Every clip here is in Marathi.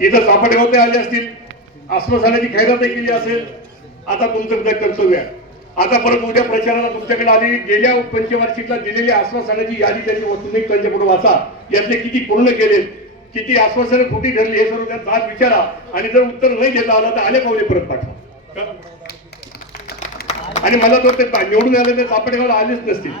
इथं सापडेवते आले असतील, आश्वासनाची खैरातही केली असेल. आता तुमचं कर्तव्य आहे. आता परत उद्या प्रचाराला तुमच्याकडे आली, गेल्या पंचवार्षिकला दिलेली आश्वासनाची यादी त्यांनी तुम्ही त्यांच्याकडे वाचा, यातले किती पूर्ण केले, किती आश्वासनं खोटी ठरली हे सर्व त्यांचा आज विचारा. आणि जर उत्तर नाही देता आलं तर आले पावले परत पाठवा. आणि मला तर ते निवडून आले तर सापडेगावला आलेच नसतील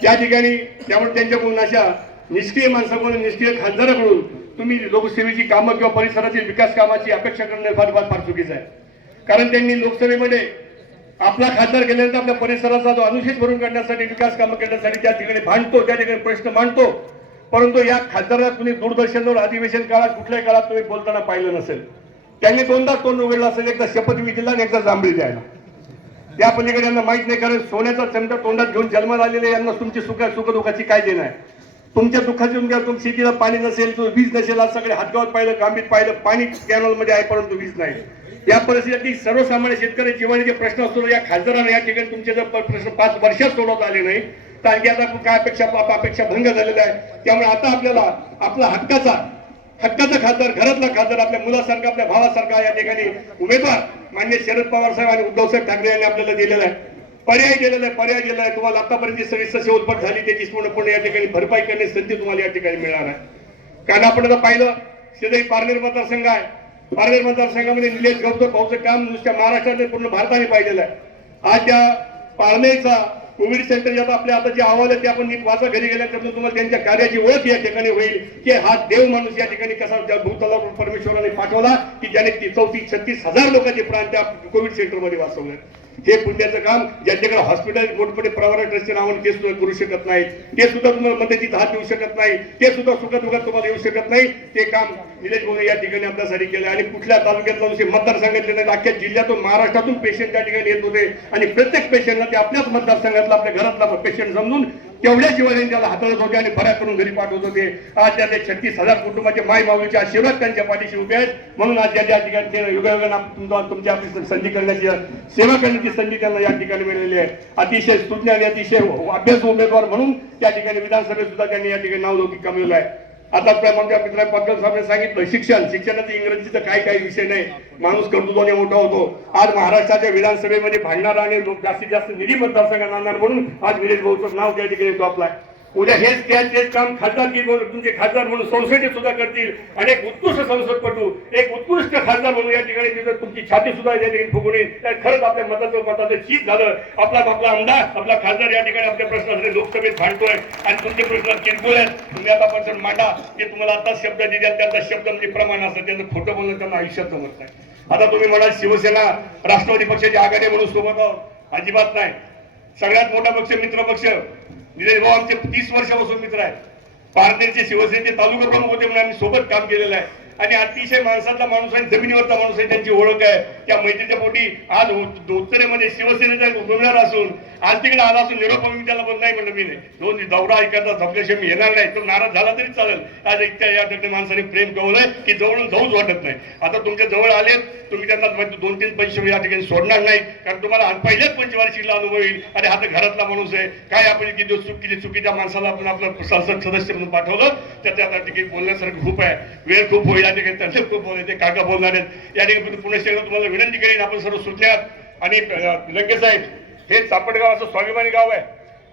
त्या ठिकाणी. त्यामुळे त्यांच्याकडून अशा निष्क्रिय माणसाकडून, निष्क्रिय खासदाराकडून तुम्ही लोकसेवेची कामं किंवा परिसरातील विकास कामाची अपेक्षा करणे फार चुकीचं आहे. कारण त्यांनी लोकसभेमध्ये आपला खासदार केल्यानंतर आपल्या परिसराचा जो अनुशेष भरून काढण्यासाठी, विकास कामं करण्यासाठी त्या ठिकाणी भांडतो, त्या ठिकाणी प्रश्न मांडतो. परंतु या खासदाराला तुम्ही दूरदर्शनवर अधिवेशन काळात कुठल्याही काळात तुम्ही बोलताना पाहिलं नसेल. त्यांनी दोनदा तोंड उघडलं असेल, एकदा शपथविधीला आणि एकदा जांभळी द्यायला. त्या पलीकडे यांना माहित नाही, कारण सोन्याचा चमचा तोंडात घेऊन जन्माला आलेले यांना तुमची सुखदुःखाची काय देणं आहे. तुमच्या दुःखाची तुमच्या शेतीला पाणी नसेल, वीज नसेल, आज सगळे हातगावात पाहिलं, कांबीत पाहिलं, पाणी कॅनलमध्ये आहे परंतु वीज नाही. या परिस्थितीत सर्वसामान्य शेतकरी जीवनाचे प्रश्न असतो. या खासदारांना या ठिकाणी तुमचे जर प्रश्न 5 वर्षात सोडवता आले नाही तर आणखी आता काय अपेक्षा भंग झालेला आहे. त्यामुळे आता आपल्याला आपला हक्काचा खासदार, घरातला खासदार, आपल्या मुलासारखा, आपल्या भावासारखा या ठिकाणी उमेदवार माननीय शरद पवार साहेब आणि उद्धवसाहेब ठाकरे यांनी आपल्याला दिलेला आहे. पर्याय दिलेला आहे. तुम्हाला आतापर्यंत सगळी ससेउत्पट झाली त्याची पूर्ण या ठिकाणी भरपाई करण्याची संधी तुम्हाला या ठिकाणी मिळणार आहे. कारण आपण आता पाहिलं, शेजारी पारनेर मतदारसंघ आहे. पारनेर मतदारसंघामध्ये निलेश गौतम भाऊचं काम नुसत्या महाराष्ट्राने पूर्ण भारताने पाहिलेलं आहे. आज त्या पारनेरचा कोविड सेंटर आता आपल्या आता जे अहवाल आहे ते आपण नीट वाचा, घरी गेल्यानंतर तुम्हाला त्यांच्या कार्याची ओळख या ठिकाणी होईल की हा देव माणूस या ठिकाणी कसा भूतला परमेश्वराने पाठवला की ज्याने 34-36 हजार लोकांचे प्राण त्या कोविड सेंटरमध्ये वाचवले. हे पुण्याचं काम ज्यांच्याकडे हॉस्पिटल मोठमोठे प्रवारा ट्रस्टच्या नावाने ते सुद्धा करू शकत नाही, ते सुद्धा तुम्हाला मदतीचा हात देऊ शकत नाही, ते सुद्धा सुखदुःखात तुम्हाला येऊ शकत नाही. ते काम निलेश भाऊ या ठिकाणी आपल्यासाठी केलं. आणि कुठल्या तालुक्यातला मतदारसंघातले नाही, अख्ख्या जिल्ह्यातून महाराष्ट्रातून पेशंट त्या ठिकाणी येत होते आणि प्रत्येक पेशंटला ते आपल्याच मतदारसंघातला, आपल्या घरातला पेशंट समजून तेवढ्या शिवाय त्याला हाताळत होते आणि बऱ्या करून घरी पाठवत होते. आज त्यातले 36,000 कुटुंबाचे माय माऊलीचे आशीर्वाद त्यांच्या पाठीशी उभे आहेत. म्हणून आज त्या ठिकाणी युगायुगांना तुमच्या संधी करण्याची, सेवा करण्याची संधी त्यांना या ठिकाणी मिळालेली आहे. अतिशय सुज्ञ आणि अतिशय अभ्यास उमेदवार म्हणून त्या ठिकाणी विधानसभेत सुद्धा त्यांनी या ठिकाणी नावलौकिक कमवलं आहे. आता आमच्या मित्र पाटील साहेबांनी सांगितलं, शिक्षणाचं इंग्रजीचं काही विषय नाही, माणूस कर्तृत्वाने मोठा होतो. आज महाराष्ट्राच्या विधानसभेमध्ये भांडणारा आणि जास्तीत जास्त निधी मतदारसंघात आणणार म्हणून आज निलेश भाऊचं नाव त्या ठिकाणी टॉपला आहे. उद्या तेच काम खासदारकी तुमचे खासदार म्हणून संसदेत सुद्धा करतील. आणि एक उत्कृष्ट संसदपटू, एक उत्कृष्ट खासदार म्हणून या ठिकाणी तुमची छाती सुद्धा या ठिकाणी फुगून येईल. खरंच आपल्या मताचं चीज झालं. आपला आमदार, आपला खासदार या ठिकाणी आपल्या प्रश्नासाठी लोकसभेत भांडतोय आणि तुमचे प्रश्न किरकोळ आहेत. तुम्ही आता पण मांडा की तुम्हाला आता शब्द दिले, त्यांचा शब्द म्हणजे प्रमाण असतं, त्यांचं खोटं बोलणं त्यांना आयुष्यात जमत नाही. आता तुम्ही म्हणाल शिवसेना राष्ट्रवादी पक्षाची आघाडी म्हणून सोबत आहोत, अजिबात नाही. सगळ्यात मोठा पक्ष मित्र पक्ष निलेश भाऊ आमचे 30 वर्षापासून मित्र आहेत. पारनेरचे शिवसेनेचे तालुका प्रमुख होते म्हणून आम्ही सोबत काम केलेलं आहे. आणि अतिशय माणसातला माणूस आहे, जमिनीवरचा माणूस आहे, त्यांची ओळख आहे. त्या मैत्रीच्या पोटी आज उत्तरेमध्ये शिवसेनेचा उमेदवार असून आज तिकडे आला असून निरोप मी त्याला पण नाही म्हणलं, मी नाही दोन दौरा ऐकायचा धपल्याशिवाय मी येणार नाही. तो नाराज झाला तरी चालेल. आज इतक्या या ठिकाणी माणसाने प्रेम कळवलंय की जवळून जाऊच वाटत नाही. आता तुमच्या जवळ आले, तुम्ही त्यांना 2-3 पैसे या ठिकाणी सोडणार नाही, कारण तुम्हाला पहिल्याच पंचवार्षिकला अनुभव येईल. आणि हा तर घरातला माणूस आहे. काय आपण किती दिवस चुकीच्या माणसाला आपण आपलं संसद सदस्य म्हणून पाठवलं, त्याच्या ठिकाणी बोलण्यासारखं खूप आहे, वेळ खूप होईल. या ठिकाणी त्यांचे खूप बोलायचे, काका बोलणार आहेत. या ठिकाणी पुणे शहरात तुम्हाला विनंती करीन, आपण सर्व सुज्ञात आणि लंके साहेब, हे सापटगाव असं स्वाभिमानी गाव आहे.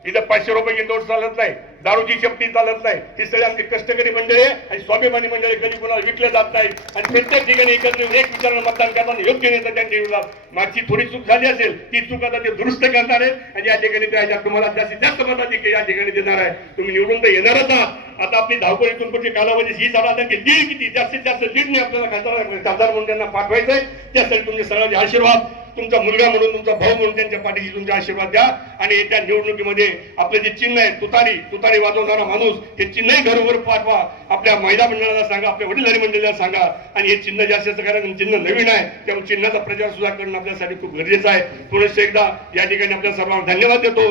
इथं 500 रुपये नोट चालत नाही, दारूची चपटी चालत नाही. ही सगळी आमची कष्टकरी मंडळी आहे आणि स्वाभिमानी मंडळी, कधी कोणाला विकले जात नाही. आणि प्रत्येक ठिकाणी एकत्र एक विचारानं मतदान करताना योग्य नेता त्यांच्या विरोधात. मागची थोडी चूक झाली असेल, ती चूक आता ते दुरुस्त करणार आहे आणि या ठिकाणी तुम्हाला जास्तीत जास्त मताधिक्य या ठिकाणी देणार आहे. तुम्ही निवडून तर येणारच आहात. आता आपली धावपळ इथून पुढची कालावधी ही झाला की दीड किती जास्तीत जास्त दीडने आपल्याला खासदार म्हणून त्यांना पाठवायचंय. त्यासाठी तुमचे सगळ्यांचे आशीर्वाद, तुमचा मुलगा म्हणून, तुमचा भाऊ म्हणून त्यांच्या पाठीशी तुमचे आशीर्वाद द्या. आणि येत्या निवडणुकीमध्ये आपलं जे चिन्ह आहे तुतारी वाजवणारा माणूस, हे चिन्हही घरोघर पाठवा. आपल्या महिला मंडळाला सांगा, आपल्या वडीलधारी मंडळाला सांगा. आणि हे चिन्ह जास्त कारण चिन्ह नवीन आहे, त्यामुळे चिन्हाचा प्रचार सुद्धा करणं आपल्यासाठी खूप गरजेचं आहे. पुन्हा एकदा या ठिकाणी आपल्या सर्वांना धन्यवाद देतो.